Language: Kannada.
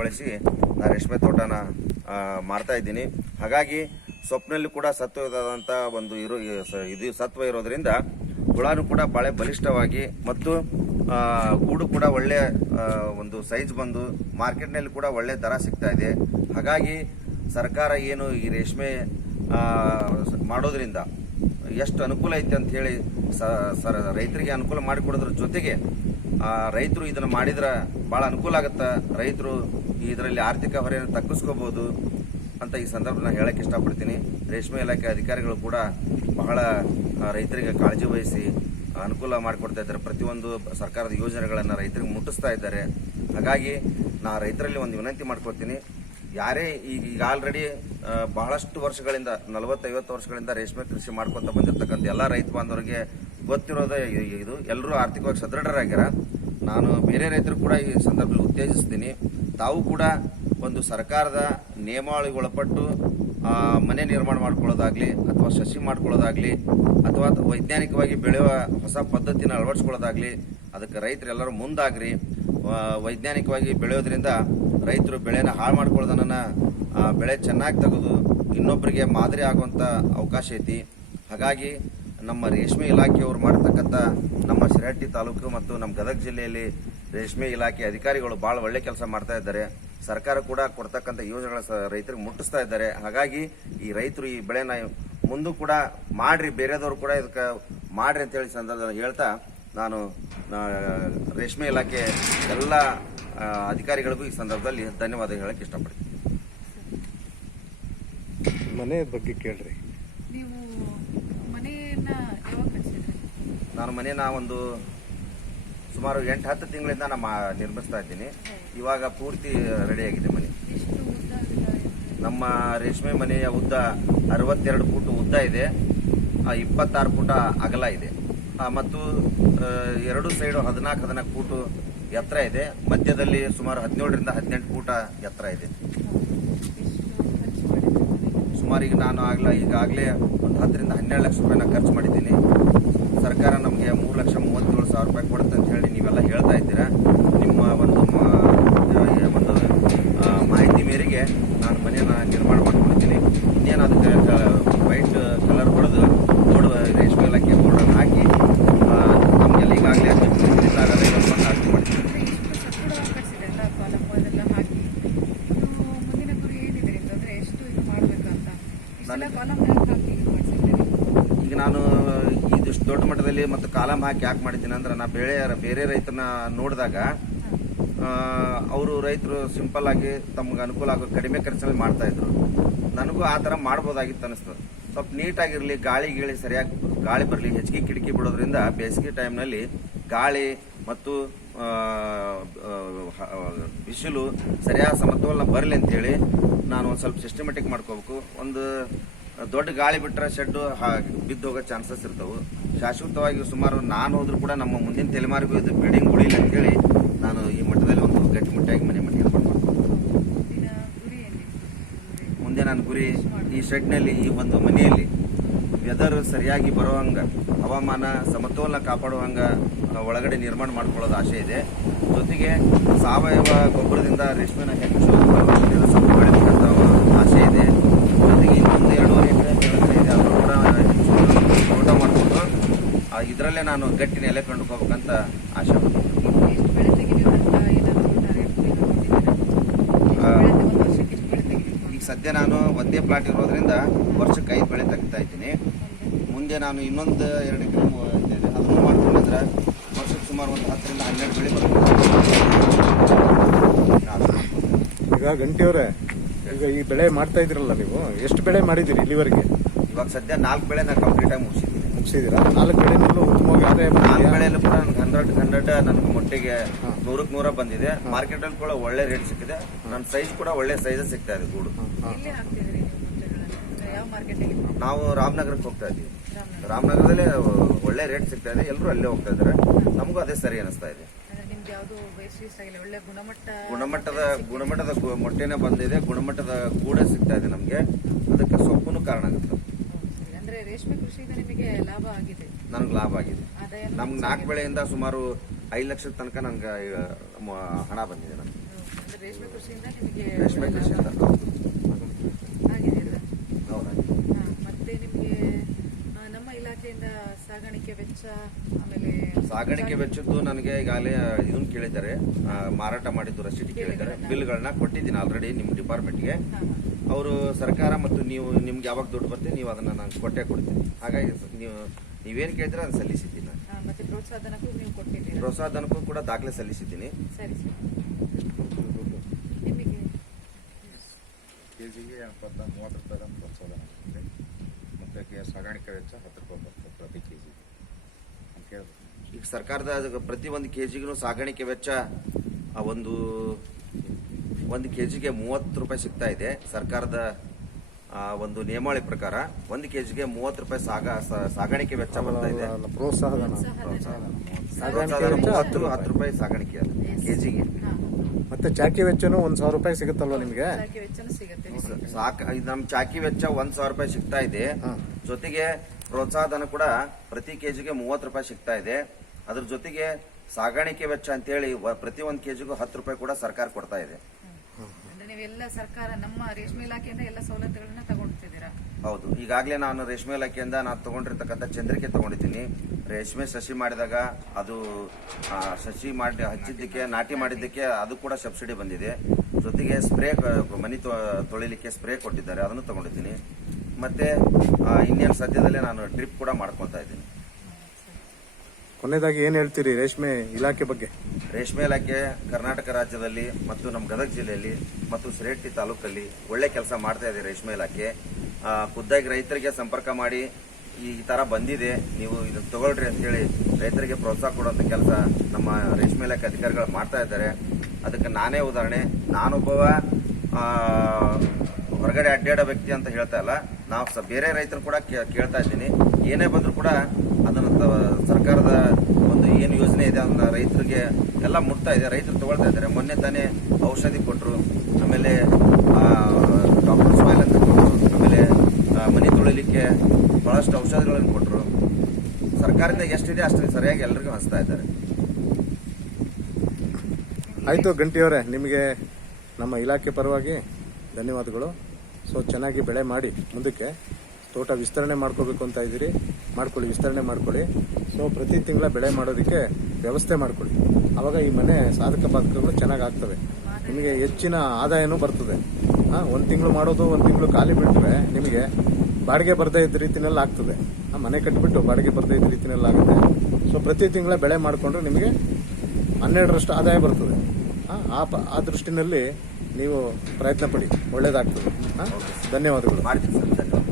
ಬಳಸಿ ನಾನು ರೇಷ್ಮೆ ತೋಟನ ಮಾಡ್ತಾ ಇದ್ದೀನಿ. ಹಾಗಾಗಿ ಸೊಪ್ಪಿನಲ್ಲಿ ಕೂಡ ಸತ್ವದಂತ ಒಂದು ಇದು ಸತ್ವ ಇರೋದ್ರಿಂದ ಹುಳಾನು ಕೂಡ ಬಹಳ ಬಲಿಷ್ಠವಾಗಿ ಮತ್ತು ಗೂಡು ಕೂಡ ಒಳ್ಳೆ ಒಂದು ಸೈಜ್ ಬಂದು ಮಾರ್ಕೆಟ್ನಲ್ಲಿ ಕೂಡ ಒಳ್ಳೆ ದರ ಸಿಗ್ತಾ ಇದೆ. ಹಾಗಾಗಿ ಸರ್ಕಾರ ಏನು ಈ ರೇಷ್ಮೆ ಮಾಡೋದ್ರಿಂದ ಎಷ್ಟು ಅನುಕೂಲ ಐತೆ ಅಂತ ಹೇಳಿ ರೈತರಿಗೆ ಅನುಕೂಲ ಮಾಡಿಕೊಡೋದ್ರ ಜೊತೆಗೆ ರೈತರು ಇದನ್ನು ಮಾಡಿದ್ರೆ ಭಾಳ ಅನುಕೂಲ ಆಗುತ್ತೆ. ರೈತರು ಇದರಲ್ಲಿ ಆರ್ಥಿಕ ಹೊರೆಯನ್ನು ತಗ್ಗಿಸ್ಕೋಬಹುದು ಅಂತ ಈ ಸಂದರ್ಭದಲ್ಲಿ ಹೇಳಕ್ಕೆ ಇಷ್ಟಪಡ್ತೀನಿ. ರೇಷ್ಮೆ ಇಲಾಖೆ ಅಧಿಕಾರಿಗಳು ಕೂಡ ಬಹಳ ರೈತರಿಗೆ ಕಾಳಜಿ ವಹಿಸಿ ಅನುಕೂಲ ಮಾಡಿಕೊಡ್ತಾ ಇದ್ದಾರೆ. ಪ್ರತಿಯೊಂದು ಸರ್ಕಾರದ ಯೋಜನೆಗಳನ್ನು ರೈತರಿಗೆ ಮುಟ್ಟಿಸ್ತಾ ಇದ್ದಾರೆ. ಹಾಗಾಗಿ ನಾ ರೈತರಲ್ಲಿ ಒಂದು ವಿನಂತಿ ಮಾಡ್ಕೊಳ್ತೀನಿ, ಯಾರೇ ಈಗ ಆಲ್ರೆಡಿ ಬಹಳಷ್ಟು ವರ್ಷಗಳಿಂದ 40-50 ವರ್ಷಗಳಿಂದ ರೇಷ್ಮೆ ಕೃಷಿ ಮಾಡ್ಕೊತ ಬಂದಿರತಕ್ಕಂಥ ಎಲ್ಲ ರೈತ ಬಾಂಧವರಿಗೆ ಗೊತ್ತಿರೋದೇ ಇದು. ಎಲ್ಲರೂ ಆರ್ಥಿಕವಾಗಿ ಸದೃಢರಾಗ್ಯಾರ. ನಾನು ಬೇರೆ ರೈತರು ಕೂಡ ಈ ಸಂದರ್ಭದಲ್ಲಿ ಉತ್ತೇಜಿಸ್ತೀನಿ, ತಾವು ಕೂಡ ಒಂದು ಸರ್ಕಾರದ ನಿಯಮಾವಳಿಗೆ ಒಳಪಟ್ಟು ಮನೆ ನಿರ್ಮಾಣ ಮಾಡ್ಕೊಳ್ಳೋದಾಗ್ಲಿ ಅಥವಾ ಸಸಿ ಮಾಡ್ಕೊಳ್ಳೋದಾಗ್ಲಿ ಅಥವಾ ವೈಜ್ಞಾನಿಕವಾಗಿ ಬೆಳೆಯುವ ಹೊಸ ಪದ್ಧತಿನ ಅಳವಡಿಸ್ಕೊಳ್ಳೋದಾಗ್ಲಿ ಅದಕ್ಕೆ ರೈತರೆಲ್ಲರೂ ಮುಂದಾಗ್ರಿ. ವೈಜ್ಞಾನಿಕವಾಗಿ ಬೆಳೆಯೋದ್ರಿಂದ ರೈತರು ಬೆಳೆನ ಹಾಳು ಮಾಡ್ಕೊಳ್ಳೋದನ್ನ ಬೆಳೆ ಚೆನ್ನಾಗಿ ತೆಗೆದು ಇನ್ನೊಬ್ಬರಿಗೆ ಮಾದರಿ ಆಗುವಂಥ ಅವಕಾಶ ಐತಿ. ಹಾಗಾಗಿ ನಮ್ಮ ರೇಷ್ಮೆ ಇಲಾಖೆಯವರು ಮಾಡತಕ್ಕಂಥ ನಮ್ಮ ಶಿರಹಟ್ಟಿ ತಾಲೂಕು ಮತ್ತು ನಮ್ಮ ಗದಗ ಜಿಲ್ಲೆಯಲ್ಲಿ ರೇಷ್ಮೆ ಇಲಾಖೆ ಅಧಿಕಾರಿಗಳು ಭಾಳ ಒಳ್ಳೆ ಕೆಲಸ ಮಾಡ್ತಾ ಇದ್ದಾರೆ. ಸರ್ಕಾರ ಕೂಡ ಕೊಡ್ತಕ್ಕಂಥ ಯೋಜನೆಗಳ ರೈತರಿಗೆ ಮುಟ್ಟಿಸ್ತಾ ಇದ್ದಾರೆ. ಹಾಗಾಗಿ ಈ ರೈತರು ಈ ಬೆಳೆನ ಮುಂದೂ ಕೂಡ ಮಾಡ್ರಿ, ಬೇರೆದವರು ಕೂಡ ಇದಕ್ಕೆ ಮಾಡ್ರಿ ಅಂತ ಹೇಳಿ ಸಂದರ್ಭದಲ್ಲಿ ಹೇಳ್ತಾ ನಾನು ರೇಷ್ಮೆ ಇಲಾಖೆ ಎಲ್ಲ ಅಧಿಕಾರಿಗಳಿಗೂ ಈ ಸಂದರ್ಭದಲ್ಲಿ ಧನ್ಯವಾದ ಹೇಳಕ್ಕೆ ಇಷ್ಟಪಡ್ತೀನಿ. ಮನೆ ಬಗ್ಗೆ ಕೇಳ್ರಿ. ನೀವು ಮನೆಯನ್ನ ಯಾವಾಗ ಕಟ್ಟಿಸಿದ್ರಿ? ನಾನು ಮನೆಯನ್ನ ಒಂದು ಸುಮಾರು 8-10 ತಿಂಗಳಿಂದ ನಾನು ನಿರ್ಮಿಸ್ತಾ ಇದ್ದೀನಿ. ಇವಾಗ ಪೂರ್ತಿ ರೆಡಿಯಾಗಿದೆ ಮನೆ. ನಮ್ಮ ರೇಷ್ಮೆ ಮನೆಯ ಉದ್ದ 62 ಫೂಟ್ ಉದ್ದ ಇದೆ, 26 ಫೂಟ ಅಗಲ ಇದೆ ಮತ್ತು ಎರಡು ಸೈಡು 14 ಫೂಟ್ ಎತ್ತರ ಇದೆ. ಮಧ್ಯದಲ್ಲಿ ಸುಮಾರು 17-18 ಫೂಟ ಎತ್ತರ ಇದೆ. ಸುಮಾರಿಗೆ ನಾನು ಈಗಾಗಲೇ ಒಂದು 10-12 ಲಕ್ಷ ರೂಪಾಯಿನ ಖರ್ಚು ಮಾಡಿದ್ದೀನಿ. ಸರ್ಕಾರ ನಮಗೆ 3,37,000 ರೂಪಾಯಿ ಕೊಡುತ್ತೆ ಅಂತ ಹೇಳಿ ನೀವೆಲ್ಲ ಹೇಳ್ತಾ ಇದ್ದೀರಾ. ನಿಮ್ಮ ಒಂದು ಮಾಹಿತಿ ಮೇರೆಗೆ ನಾನು ಮನೆಯನ್ನು ನಿರ್ಮಾಣ ಮಾಡ್ಕೊಂಡಿದ್ದೀನಿ. ಇನ್ನೇನು ಅದಕ್ಕೆ ವೈಟ್ ಕಲರ್ ಹೊಡೆದು ಬೋರ್ಡ್ ರೇಷ್ಮೆ ಇಲಾಖೆ ಬೋರ್ಡನ್ನು ಹಾಕಿ ನಮಗೆಲ್ಲ ಈಗಾಗಲೇ ಆರತಿ ಮಾಡಿದ್ದೀನಿ. ಈಗ ನಾನು ಇದಿಷ್ಟು ದೊಡ್ಡ ಮಟ್ಟದಲ್ಲಿ ಮತ್ತು ಕಾಲಮ್ ಹಾಕಿ ಯಾಕೆ ಮಾಡಿದ್ದೀನಿ ಅಂದ್ರೆ, ನಾ ಬೇರೆ ರೈತರನ್ನ ನೋಡಿದಾಗ ಅವರು ರೈತರು ಸಿಂಪಲ್ ಆಗಿ ತಮ್ಗೆ ಅನುಕೂಲ ಆಗೋ ಕಡಿಮೆ ಖರ್ಚಲ್ಲಿ ಮಾಡ್ತಾ ಇದ್ರು. ನನಗೂ ಆ ಥರ ಮಾಡ್ಬೋದಾಗಿತ್ತು ಅನಿಸ್ತದೆ. ಸ್ವಲ್ಪ ನೀಟಾಗಿರಲಿ, ಗಾಳಿ ಸರಿಯಾಗಿ ಗಾಳಿ ಬರಲಿ. ಹೆಚ್ಚಿಗೆ ಕಿಟಕಿ ಬಿಡೋದ್ರಿಂದ ಬೇಸಿಗೆ ಟೈಮ್ನಲ್ಲಿ ಗಾಳಿ ಮತ್ತು ಬಿಸಿಲು ಸರಿಯಾದ ಸಮತೋಲನ ಬರಲಿ ಅಂತೇಳಿ ನಾನು ಒಂದು ಸ್ವಲ್ಪ ಸಿಸ್ಟಮೆಟಿಕ್ ಮಾಡ್ಕೋಬೇಕು. ಒಂದು ದೊಡ್ಡ ಗಾಳಿ ಬಿಟ್ಟರೆ ಶೆಡ್ಡು ಬಿದ್ದು ಹೋಗೋ ಚಾನ್ಸಸ್ ಇರ್ತವೆ. ಶಾಶ್ವತವಾಗಿ ಸುಮಾರು ನಾನು ಹೋದ್ರೂ ಕೂಡ ನಮ್ಮ ಮುಂದಿನ ತಲೆಮಾರಿಗೂ ಇದು ಬಿಲ್ಡಿಂಗ್ ಉಳಿಲ್ಲ ಅಂತೇಳಿ ನಾನು ಈ ಮಟ್ಟದಲ್ಲಿ ಒಂದು ಗಟ್ಟಿಮುಟ್ಟಾಗಿ ಮನೆ ನಿರ್ಮಾಣ ಮಾಡ್ತೀನಿ. ಮುಂದೆ ನನ್ನ ಗುರಿ ಈ ಶೆಡ್ನಲ್ಲಿ, ಈ ಒಂದು ಮನೆಯಲ್ಲಿ ವೆದರ್ ಸರಿಯಾಗಿ ಬರೋವಂಗ, ಹವಾಮಾನ ಸಮತೋಲನ ಕಾಪಾಡುವಂಗ ಒಳಗಡೆ ನಿರ್ಮಾಣ ಮಾಡ್ಕೊಳ್ಳೋದು ಆಸೆ ಇದೆ. ಜೊತೆಗೆ ಸಾವಯವ ಗೊಬ್ಬರದಿಂದ ರೇಷ್ಮೆನ ಹೆಚ್ಚು ಸೊಪ್ಪು ಬೆಳೆಬೇಕಂತ ಆಸೆ ಇದೆ. ಜೊತೆಗೆ ಇನ್ನೊಂದು 2.5 ಎಕರೆ ಇದೆ, ಅದು ಕೂಡ ತೋಟ ಮಾಡಿಕೊಂಡು ಇದರಲ್ಲೇ ನಾನು ಗಟ್ಟಿನ ಎಲೆ ಕಂಡುಕೋಬೇಕಂತ ಆಸೆ. ಈಗ ಸದ್ಯ ನಾನು ಒಂದೇ ಪ್ಲಾಟ್ ಇರೋದ್ರಿಂದ ವರ್ಷಕ್ಕೆ 5 ಬೆಳೆ ತೆಗಿತಾ ಇದ್ದೀನಿ. ಮುಂದೆ ನಾನು ಇನ್ನೊಂದು 2 ಎಕರೆ ಇದೆ, ಅದನ್ನು ಮಾಡ್ಕೊಂಡ್ರೆ ವರ್ಷಕ್ಕೆ ಸುಮಾರು ಒಂದು 10-12 ಬೆಳೆ ಬರುತ್ತೆ. ಈಗ ಗಂಟೆಯವರೇ, ಈಗ ಈ ಬೆಳೆ ಮಾಡ್ತಾ ಇದ್ರಲ್ಲ, ನೀವು ಎಷ್ಟು ಬೆಳೆ ಮಾಡಿದ್ದೀರಿ ಇಲ್ಲಿವರೆಗೆ? ಇವಾಗ ಸದ್ಯ 4 ಬೆಳೆ ನಾನು ಕಂಪ್ಲೀಟಾಗಿ ಮುಗಿಸಿದ್ದೀರಾ? 4 ಬೆಳೆನಲ್ಲೂ ಉತ್ತಮವಾಗಿ ಆದಾಯ ಬಂದಿದೆ. 4 ಬೆಳೆಯಲ್ಲೂ ಕೂಡ ನನಗೆ 100 ನನಗೆ ಮೊಟ್ಟೆಗೆ 100ಕ್ಕೆ 100 ಬಂದಿದೆ. ಮಾರ್ಕೆಟಲ್ಲಿ ಕೂಡ ಒಳ್ಳೆ ರೇಟ್ ಸಿಕ್ಕಿದೆ. ನನ್ನ ಸೈಜ್ ಕೂಡ ಒಳ್ಳೆ ಸೈಜ್ ಸಿಗ್ತಾ ಇದೆ ಗೂಡು. ನಾವು ರಾಮನಗರಕ್ಕೆ ಹೋಗ್ತಾ ಇದ್ದೀವಿ. ರಾಮನಗರದಲ್ಲಿ ಒಳ್ಳೆ ರೇಟ್ ಸಿಗ್ತಾ ಇದೆ, ಎಲ್ಲರೂ ಅಲ್ಲೇ ಹೋಗ್ತಾ ಇದ್ದಾರೆ. ನಮಗೂ ಅದೇ ಸರಿ ಅನಿಸ್ತಾ ಇದೆ. ಗುಣಮಟ್ಟದ ಮೊಟ್ಟೆನೇ ಬಂದಿದೆ, ಗುಣಮಟ್ಟದ ಗೂಡ ಸಿಗ್ತಾ ಇದೆ ನಮಗೆ. ಅದಕ್ಕೆ ಸೊಪ್ಪು ಕಾರಣ ಆಗುತ್ತೆ. ರೇಷ್ಮೆ ಕೃಷಿಯಿಂದ ನಿಮಗೆ ಲಾಭ ಆಗಿದೆ? ನನಗೆ ಲಾಭ ಆಗಿದೆ. ನಮ್ಗೆ 4 ಬೆಳೆಯಿಂದ ಸುಮಾರು 5 ಲಕ್ಷದ ತನಕ ನನಗೆ ಹಣ ಬಂದಿದೆ. ರೇಷ್ಮೆ ಕೃಷಿಯಿಂದ ನಿಮಗೆ ರೇಷ್ಮೆ ಒಳ್ಳೆ ಕೃಷಿಯಿಂದ ಲಾಭ ಹೌದು. ಆಗಿದೆಯಲ್ಲ? ಹೌದು. ಮತ್ತೆ ನಿಮಗೆ ನಮ್ಮ ಇಲಾಖೆಯಿಂದ ಸಾಗಾಣಿಕೆ ವೆಚ್ಚ ಆಮೇಲೆ ಸಾಗಾಣಿಕೆ ವೆಚ್ಚದ್ದು ನನಗೆ ಈಗಾಗಲೇ ಇದನ್ನ ಕೇಳಿದ್ದಾರೆ, ಮಾರಾಟ ಮಾಡಿದ್ದು ರಸೀದಿ ಕೇಳಿದ್ದಾರೆ. ಬಿಲ್ಗಳನ್ನ ಕೊಟ್ಟಿದ್ದೀನಿ ಆಲ್ರೆಡಿ ನಿಮ್ಮ ಡಿಪಾರ್ಟ್ಮೆಂಟ್ಗೆ. ಅವರು ಸರ್ಕಾರ ಮತ್ತು ನಿಮ್ಗೆ ಯಾವಾಗ ದುಡ್ಡು ಬರ್ತದೆ ನೀವು ಅದನ್ನ ನಾನು ಕೊಟ್ಟೇ ಕೊಡ್ತೀನಿ. ಹಾಗಾಗಿ ನೀವೇನು ಕೇಳಿದ್ರೆ ಅದನ್ನ ಸಲ್ಲಿಸಿದ್ದೀನಿ ನಾನು. ಮತ್ತೆ ಪ್ರೋತ್ಸಾಹನಕ್ಕೂ ನೀವು ಕೊಟ್ಟಿದ್ದೀರಾ? ಪ್ರೋತ್ಸಾಹಧನಕ್ಕೂ ಕೂಡ ದಾಖಲೆ ಸಲ್ಲಿಸಿದ್ದೀನಿ. ಸರಿ ಸರಿ. ನಿಮಗೆ ಕೆಜಿಗೆ 30 ರೂಪಾಯಿ ಪ್ರೋತ್ಸಾಹಧನ ಕೊಡ್ತೀವಿ. ಮತ್ತು ಸಾಗಾಣಿಕೆ ವೆಚ್ಚ 10 ರೂಪಾಯಿ ಬರ್ತದೆ ಪ್ರತಿ ಕೆಜಿ ಅಂತ ಹೇಳ್ಬೇಕು. ಈಗ ಸರ್ಕಾರದ ಪ್ರತಿ ಒಂದು ಕೆಜಿಗೂ ಸಾಗಾಣಿಕೆ ವೆಚ್ಚ ಒಂದು ಕೆಜಿಗೆ 30 ರೂಪಾಯಿ ಸಿಗ್ತಾ ಇದೆ. ಸರ್ಕಾರದ ಒಂದು ನಿಯಮಾವಳಿ ಪ್ರಕಾರ 1 ಕೆಜಿಗೆ 30 ರೂಪಾಯಿ ಸಾಗಾಣಿಕೆ ವೆಚ್ಚ ಬರ್ತಾ ಇದೆ. ಪ್ರೋತ್ಸಾಹಧನ ಪ್ರೋತ್ಸಾಹಧನ 10 ರೂಪಾಯಿ ಸಾಗಾಣಿಕೆ ಕೆಜಿಗೆ. ಮತ್ತೆ ಚಾಕಿ ವೆಚ್ಚನೂ 1,000 ರೂಪಾಯಿ ಸಿಗುತ್ತಲ್ವಾ ನಿಮ್ಗೆ? ಇಲಾಖೆ ವೆಚ್ಚನೂ ಸಿಗುತ್ತೆ. ನಮ್ ಚಾಕಿ ವೆಚ್ಚ 1,000 ರೂಪಾಯಿ ಸಿಗ್ತಾ ಇದೆ. ಜೊತೆಗೆ ಪ್ರೋತ್ಸಾಹಧನ ಕೂಡ ಪ್ರತಿ ಕೆಜಿಗೆ 30 ರೂಪಾಯಿ ಸಿಗ್ತಾ ಇದೆ. ಅದ್ರ ಜೊತೆಗೆ ಸಾಗಾಣಿಕೆ ವೆಚ್ಚ ಅಂತೇಳಿ ಪ್ರತಿ 1 ಕೆಜಿಗೂ 10 ರೂಪಾಯಿ ಕೂಡ ಸರ್ಕಾರ ಕೊಡ್ತಾ ಇದೆ. ಅಂದ್ರೆ ನೀವೆಲ್ಲ ಸರ್ಕಾರ ನಮ್ಮ ರೇಷ್ಮೆ ಇಲಾಖೆಯಿಂದ ಎಲ್ಲ ಸವಲತ್ತುಗಳನ್ನ ತಗೊಳ್ತಿದ್ದೀರಾ? ಹೌದು. ಈಗಾಗಲೇ ನಾನು ರೇಷ್ಮೆ ಇಲಾಖೆಯಿಂದ ನಾನು ತಗೊಂಡಿರ್ತಕ್ಕಂಥ ಚಂದ್ರಿಕೆ ತಗೊಂಡಿದ್ದೀನಿ. ರೇಷ್ಮೆ ಸಸಿ ಮಾಡಿದಾಗ ಅದು ಸಸಿ ಮಾಡಿ ಹಚ್ಚಿದ್ದಕ್ಕೆ ನಾಟಿ ಮಾಡಿದ್ದಕ್ಕೆ ಅದು ಕೂಡ ಸಬ್ಸಿಡಿ ಬಂದಿದೆ. ಜೊತೆಗೆ ಸ್ಪ್ರೇ ಮನಿ ತೊಳಿಲಿಕ್ಕೆ ಸ್ಪ್ರೇ ಕೊಟ್ಟಿದ್ದಾರೆ, ಅದನ್ನು ತಗೊಂಡಿದ್ದೀನಿ. ಮತ್ತೆ ಇನ್ನೇನು ಸದ್ಯದಲ್ಲೇ ನಾನು ಡ್ರಿಪ್ ಕೂಡ ಮಾಡ್ಕೊತಾ ಇದ್ದೀನಿ. ಕೊನೆಯದಾಗಿ ಏನ್ ಹೇಳ್ತೀರಿ ರೇಷ್ಮೆ ಇಲಾಖೆ ಬಗ್ಗೆ? ರೇಷ್ಮೆ ಇಲಾಖೆ ಕರ್ನಾಟಕ ರಾಜ್ಯದಲ್ಲಿ ಮತ್ತು ನಮ್ಮ ಗದಗ ಜಿಲ್ಲೆಯಲ್ಲಿ ಮತ್ತು ಸಿರೇಟ್ಟಿ ತಾಲೂಕಲ್ಲಿ ಒಳ್ಳೆ ಕೆಲಸ ಮಾಡ್ತಾ ಇದೆ ರೇಷ್ಮೆ ಇಲಾಖೆ. ಖುದ್ದಾಗಿ ರೈತರಿಗೆ ಸಂಪರ್ಕ ಮಾಡಿ ಈ ತರ ಬಂದಿದೆ, ನೀವು ಇದನ್ನ ತಗೊಳ್ರಿ ಅಂತೇಳಿ ರೈತರಿಗೆ ಪ್ರೋತ್ಸಾಹ ಕೊಡುವಂತ ಕೆಲಸ ನಮ್ಮ ರೇಷ್ಮೆ ಇಲಾಖೆ ಅಧಿಕಾರಿಗಳು ಮಾಡ್ತಾ ಇದ್ದಾರೆ. ಅದಕ್ಕೆ ನಾನೇ ಉದಾಹರಣೆ. ನಾನೊಬ್ಬವ ಹೊರಗಡೆ ಅಡ್ಡಾಡೋ ವ್ಯಕ್ತಿ ಅಂತ ಹೇಳ್ತಾ ಇಲ್ಲ, ನಾವು ಬೇರೆ ರೈತರು ಕೂಡ ಕೇಳ್ತಾ ಇದ್ದೀನಿ. ಏನೇ ಬಂದರೂ ಕೂಡ ಅದನ್ನು ಸರ್ಕಾರದ ಒಂದು ಏನು ಯೋಜನೆ ಇದೆ ಅದನ್ನ ರೈತರಿಗೆ ಎಲ್ಲ ಮುಟ್ತಾ ಇದೆ, ರೈತರು ತಗೊಳ್ತಾ ಇದ್ದಾರೆ. ಮೊನ್ನೆ ತಾನೇ ಔಷಧಿ ಕೊಟ್ಟರು, ಆಮೇಲೆ ಡಾಕ್ಟರ್ ಸಾಯಿಲ್ ಅಂತ ಕೊಟ್ಟರು, ಆಮೇಲೆ ಮನೆ ತೊಳಿಲಿಕ್ಕೆ ಬಹಳಷ್ಟು ಔಷಧಿಗಳನ್ನು ಕೊಟ್ಟರು. ಸರ್ಕಾರದಿಂದ ಎಷ್ಟಿದೆ ಅಷ್ಟು ಸರಿಯಾಗಿ ಎಲ್ಲರಿಗೂ ಹಂಚ್ತಾ ಇದ್ದಾರೆ. ಆಯ್ತು ಗಂಟಿಯವರೇ, ನಿಮಗೆ ನಮ್ಮ ಇಲಾಖೆ ಪರವಾಗಿ ಧನ್ಯವಾದಗಳು. ಸೊ ಚೆನ್ನಾಗಿ ಬೆಳೆ ಮಾಡಿ ಮುಂದಕ್ಕೆ ತೋಟ ವಿಸ್ತರಣೆ ಮಾಡ್ಕೋಬೇಕು ಅಂತ ಇದ್ದೀರಿ, ಮಾಡ್ಕೊಳ್ಳಿ, ವಿಸ್ತರಣೆ ಮಾಡ್ಕೊಳ್ಳಿ. ಸೊ ಪ್ರತಿ ತಿಂಗಳ ಬೆಳೆ ಮಾಡೋದಕ್ಕೆ ವ್ಯವಸ್ಥೆ ಮಾಡ್ಕೊಳ್ಳಿ. ಆವಾಗ ಈ ಮನೆ ಸಾಧಕ ಬಾಧಕಗಳು ಚೆನ್ನಾಗಿ ಆಗ್ತವೆ, ನಿಮಗೆ ಹೆಚ್ಚಿನ ಆದಾಯನೂ ಬರ್ತದೆ. 1 ತಿಂಗಳು ಮಾಡೋದು 1 ತಿಂಗಳು ಖಾಲಿ ಬಿಟ್ಟರೆ ನಿಮಗೆ ಬಾಡಿಗೆ ಬರದೇ ಇದ್ದ ರೀತಿನಲ್ಲಿ ಆಗ್ತದೆ. ಮನೆ ಕಟ್ಟಿಬಿಟ್ಟು ಬಾಡಿಗೆ ಬರದೇ ಇದ್ದ ರೀತಿನಲ್ಲಿ ಆಗುತ್ತೆ. ಸೊ ಪ್ರತಿ ತಿಂಗಳ ಬೆಳೆ ಮಾಡಿಕೊಂಡ್ರೆ ನಿಮಗೆ 12ರಷ್ಟು ಆದಾಯ ಬರ್ತದೆ. ಆ ದೃಷ್ಟಿನಲ್ಲಿ ನೀವು ಪ್ರಯತ್ನ ಪಡಿ, ಒಳ್ಳೇದಾಗ್ತದೆ. ಧನ್ಯವಾದಗಳು. ಮಾಡ್ತೀನಿ ಸರ್, ಧನ್ಯವಾದ.